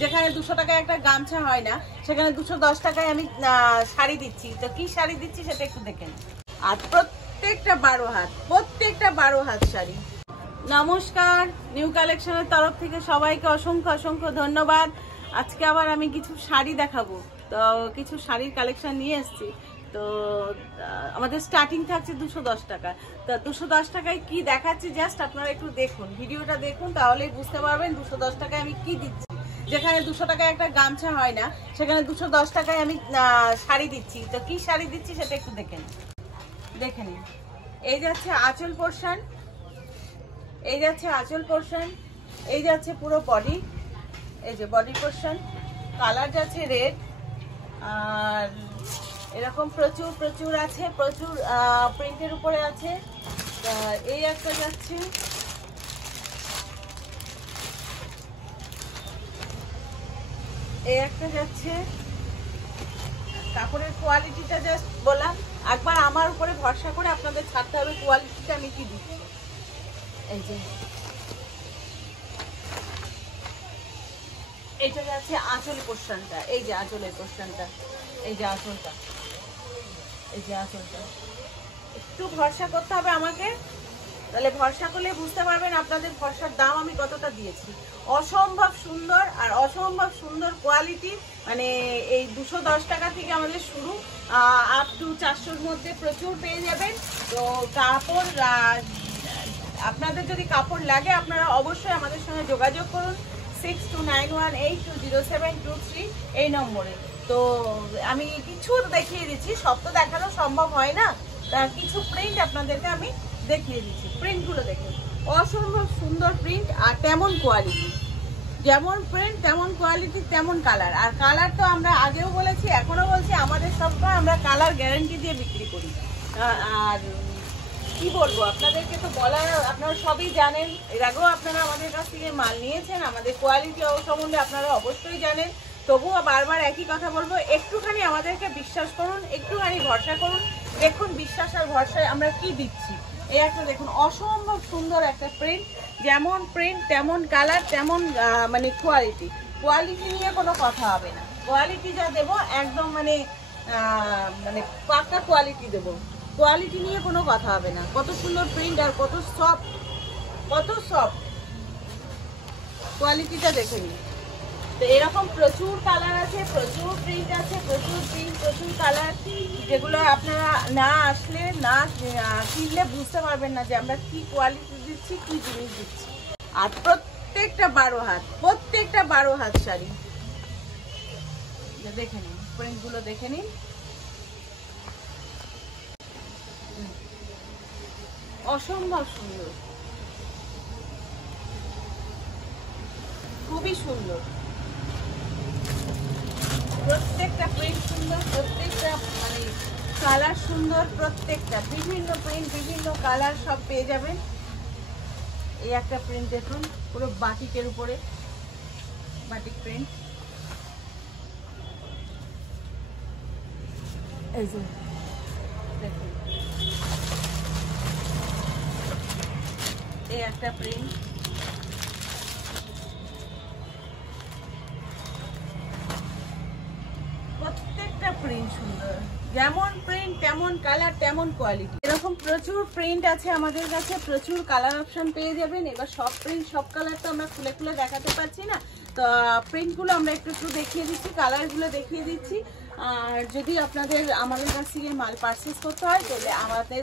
যেখানে 200 টাকায় একটা গামছা হয় না, সেখানে 210 টাকায় আমি শাড়ি দিচ্ছি। তো কি শাড়ি দিচ্ছি সেটা একটু দেখেন। আর প্রত্যেকটা 12 হাত শাড়ি। নমস্কার, নিউ কালেকশনের তরফ থেকে সবাইকে অসংখ্য অসংখ্য ধন্যবাদ। আজকে আবার আমি কিছু শাড়ি দেখাবো, তো কিছু শাড়ির কালেকশন নিয়ে এসেছি। তো আমাদের স্টার্টিং থাকছে 210 টাকা। তো 210 টাকায় কি দেখাচ্ছি জাস্ট আপনারা একটু দেখুন, ভিডিওটা দেখুন, তাহলেই বুঝতে পারবেন 210 টাকায় আমি কি দিচ্ছি। যেখানে 200 টাকায় একটা গামছা হয় না, সেখানে 210 টাকায় আমি শাড়ি দিচ্ছি। তো কি শাড়ি দিচ্ছি সেটা একটু দেখে নিন। এই যাচ্ছে আঁচল পোর্শন, এই যাচ্ছে আঁচল পোর্শন, এই যাচ্ছে পুরো বডি, এই যে বডি পোর্শন। কালার যাচ্ছে রেড, আর এরকম প্রচুর প্রচুর আছে, প্রচুর প্রিন্টের উপরে আছে। এই একটা যাচ্ছে, এই একটা যাচ্ছে। কাপড়ের কোয়ালিটিটা জাস্ট বললাম, একবার আমার উপরে ভরসা করে আপনাদের ছাড়তে হবে কোয়ালিটিটা আমি কি দিচ্ছি। এই যে এটা যাচ্ছে আঁচল পোর্শনটা, এই যে আঁচলের পোর্শনটা, এই যে আঁচলটা, এই যে আঁচলটা। একটু ভরসা করতে হবে আমাকে, তাহলে ভরসা করলে বুঝতে পারবেন আপনাদের ভরসার দাম আমি কতটা দিয়েছি। অসম্ভব সুন্দর আর অসম্ভব সুন্দর কোয়ালিটি। মানে এই 210 টাকা থেকে আমাদের শুরু, আপ টু 400-র মধ্যে প্রচুর পেয়ে যাবেন। তো কাপড়, আপনাদের যদি কাপড় লাগে আপনারা অবশ্যই আমাদের সঙ্গে যোগাযোগ করুন 6291820723 এই নম্বরে। তো আমি কিছু দেখিয়ে দিচ্ছি, সব তো দেখানো সম্ভব হয় না, তা কিছু প্রিন্ট আপনাদেরকে আমি দেখিয়ে দিচ্ছি। প্রিন্টগুলো দেখুন, অসম্ভব সুন্দর প্রিন্ট আর তেমন কোয়ালিটি। যেমন প্রিন্ট তেমন কোয়ালিটি তেমন কালার। আর কালার তো আমরা আগেও বলেছি, এখনো বলছি, আমাদের সবসময় আমরা কালার গ্যারান্টি দিয়ে বিক্রি করি। আর কি বলবো আপনাদেরকে, তো বলার আপনারা সবই জানেন, এর আগেও আপনারা আমাদের কাছ থেকে মাল নিয়েছেন, আমাদের কোয়ালিটি সম্বন্ধে আপনারা অবশ্যই জানেন। তবুও বারবার একই কথা বলবো, একটুখানি আমাদেরকে বিশ্বাস করুন, একটুখানি ভরসা করুন। দেখুন বিশ্বাস আর ভরসায় আমরা কি দিচ্ছি। এই একটা দেখুন, অসম্ভব সুন্দর একটা প্রিন্ট, যেমন প্রিন্ট তেমন কালার তেমন মানে কোয়ালিটি নিয়ে কোনো কথা হবে না। কোয়ালিটি যা দেবো একদম মানে পাক্কা কোয়ালিটি দেবো, কোয়ালিটি নিয়ে কোনো কথা হবে না। কত সুন্দর প্রিন্ট আর কত সফট কোয়ালিটিটা দেখে নিন। তো এরকম প্রচুর কালার আছে, প্রচুর প্রিন্ট আছে, প্রচুর কালার, যেগুলো আপনারা না আসলে না কিনলে বুঝতে পারবেন না যে আমরা কি কোয়ালিটি দিচ্ছি, কি জিনিস দিচ্ছি। আর প্রত্যেকটা 12 হাত শাড়ি। দেখে নিন প্রিন্টগুলো, দেখে নিন, অসম্ভব সুন্দর, খুবই সুন্দর। প্রত্যেকটা প্রিন্ট সুন্দর, প্রত্যেকটা মানে কালার সুন্দর, প্রত্যেকটা বিভিন্ন প্রিন্ট বিভিন্ন কালার সব পেয়ে যাবেন। এই একটা প্রিন্ট দেখুন, পুরো বাটিকের উপরে, বাটিক প্রিন্ট। এই যে দেখুন, এই একটা প্রিন্ট, প্রত্যেকটা প্রিন্ট সুন্দর, যেমন প্রিন্ট তেমন কালার তেমন কোয়ালিটি। এরকম প্রচুর প্রিন্ট আছে আমাদের কাছে, প্রচুর কালার অপশন পেয়ে যাবেন। এবার সব প্রিন্ট সব কালার তো আমরা খুলে খুলে দেখাতে পারছি না, তো প্রিন্টগুলো আমরা একটু দেখিয়ে দিচ্ছি, কালারগুলো দেখিয়ে দিচ্ছি। আর যদি আপনাদের আমাদের কাছ থেকে মাল পারচেস করতে হয় তাহলে আমাদের